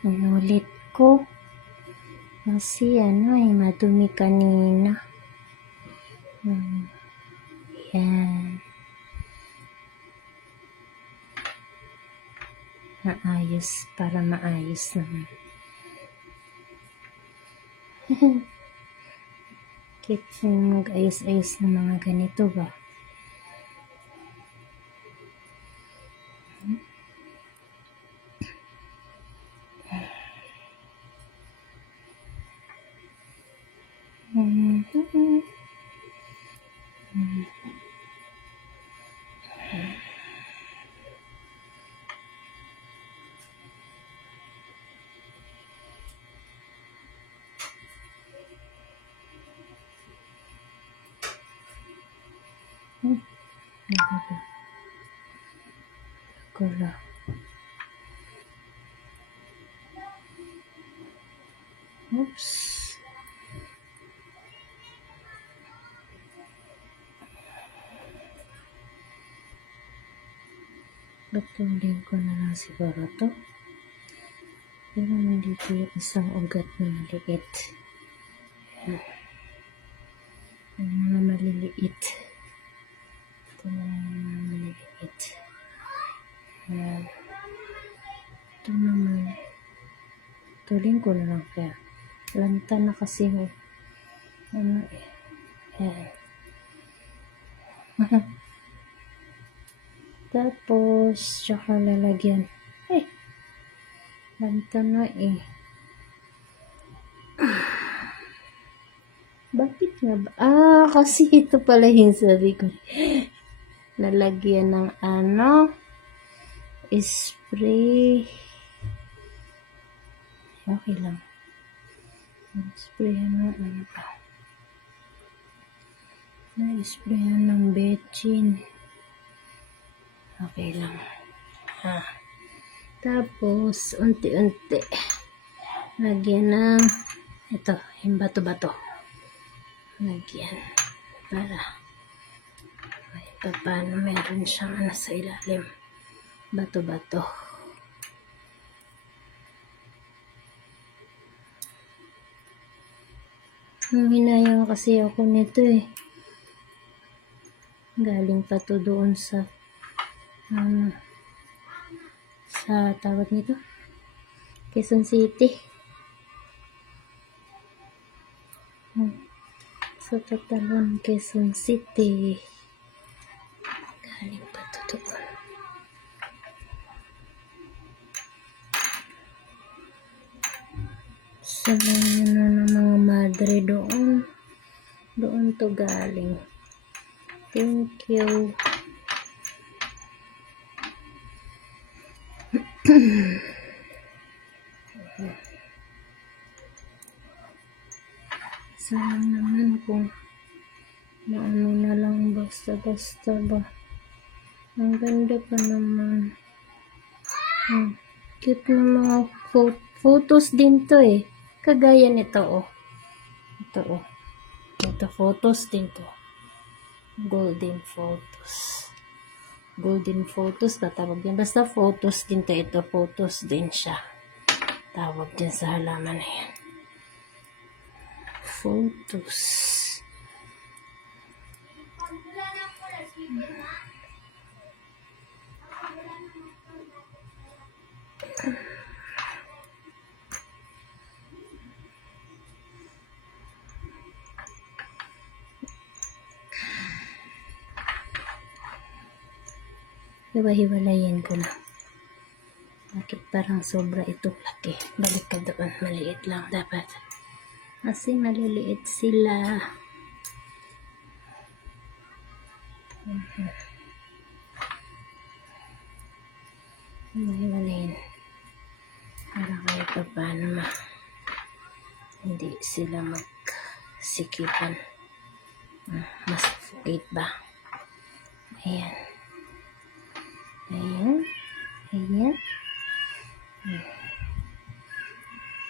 Inulit ko. Kasi madumi kanina. Yan. Maayos, para maayos naman. Cute yung mag-ayos-ayos ng mga ganito ba? Kura. Oops. Batulin ko na lang siguro to. Pero nandito yung isang ugat na maliit. Yung mga maliliit. Ito na yung mga maliliit. Ito naman. Tulin ko na lang kaya. Lanta na kasi ho. Yan. Tapos, tsaka lalagyan. Lanta na Bakit nga ba? Kasi ito pala yung sabi ko. Nalagyan ng spray. Okay lang. Sprayan ng Na-sprayan ng betchin. Okay lang. Tapos, unti-unti. Lagyan ng ito, yung bato-bato. Lagyan. Para paano meron siyang sa ilalim. Bato-bato. Hinayang kasi ako nito Galing pa to doon sa tawag nito Quezon City. Sa Tatalon, Quezon City. Galing pa to doon. Sa ng mga madre doon. Doon to galing. Thank you. Sayang naman kung naano na lang basta-basta ba. Ang ganda pa naman. Cute na mga photos din to Kagaya nito Ito Ito photos din to. Golden photos ba tawag yan? Basta photos din to. Ito photos din siya. Tawag din sa halaman na yan. Photos. Hiwa-hiwalayin ko lang. Bakit parang sobra itong laki? Balik ka doon. Maliit lang dapat. Kasi maliliit sila. Hiwa-hiwalayin. Para kahit pa paano hindi sila magsikipan. Mas suffocate ba? Ayan.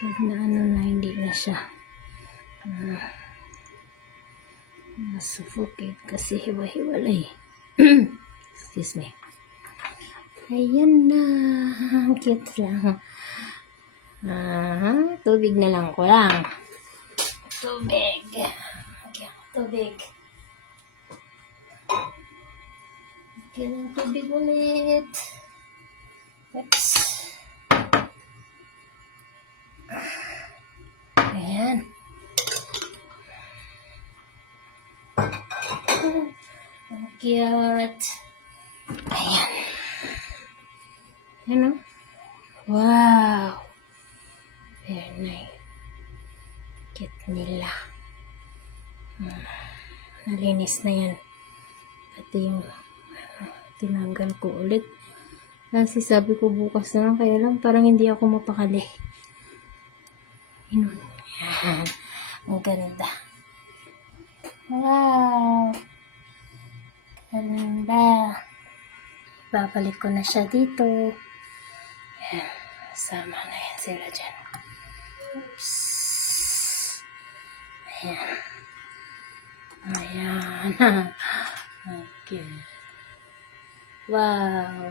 Pag na hindi na siya nasuffocate kasi hiwa-hiwalay. Excuse me. Ayan na. Cute lang. Tubig na lang ko lang. Tubig. Okay, tubig. Okay, ng tubig ulit. Oops. Ayan. Ang cute. Ayan. Ayan o. Wow. Very nice. Cute nila. Nalinis na yan. Pati yung tinanggal ko ulit. Kasi sabi ko bukas na lang. Kaya lang parang hindi ako mapakali. Yun. Ang ganda. Wow. Ganda. Babalik ko na siya dito. Ayan. Sama na yan sila dyan. Oops. Ayan. Ayan. Okay. Wow.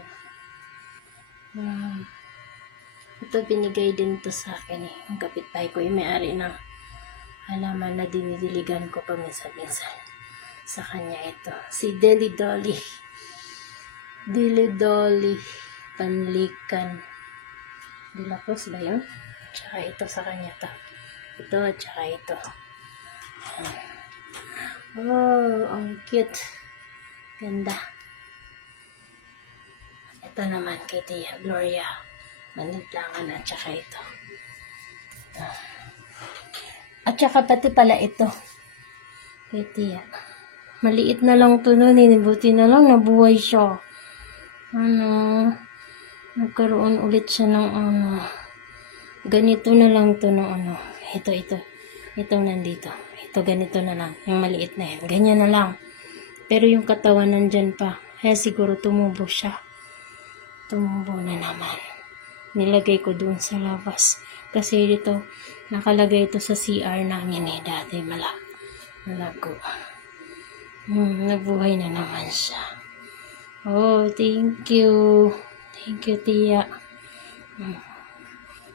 Wow. Ito binigay din to sa akin eh. Ang kapitbahay ko yung may-ari ng halaman na dinidiligan ko paminsan-minsan. Sa kanya ito. Si Deli Dolly. Deli Dolly. Panlikan. Dilapos ba yun? Tsaka ito sa kanya to. Ito at tsaka ito. Oh, ang cute. Ganda. Ito naman kay Tia Gloria. Manitlangan at tsaka ito. At tsaka pati pala ito. Kay Tia. Maliit na lang ito nun. Buti na lang nabuhay siya. Nagkaroon ulit siya ng ganito na lang ito ng Ito. Ito nandito. Ito ganito na lang. Yung maliit na yan. Ganyan na lang. Pero yung katawan nandyan pa. Kaya siguro tumubo siya. Tumubo na naman. Nilagay ko doon sa labas. Kasi dito, nakalagay ito sa CR namin eh. Dati malago. Nabuhay na naman siya. Oh, thank you. Thank you, Tia.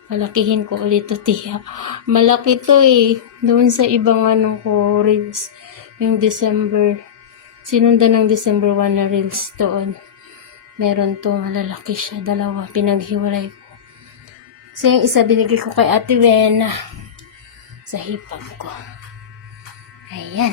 Palakihin ko ulit to, Tia. Malaki to eh. Doon sa ibang ko, reels. Yung December. Sinundan ng December 1 na reels doon. Meron to, malalaki siya. Dalawa, pinaghiwalay ko. So, yung isa binigay ko kay Ate Wen. Sa hipag ko. Ayan.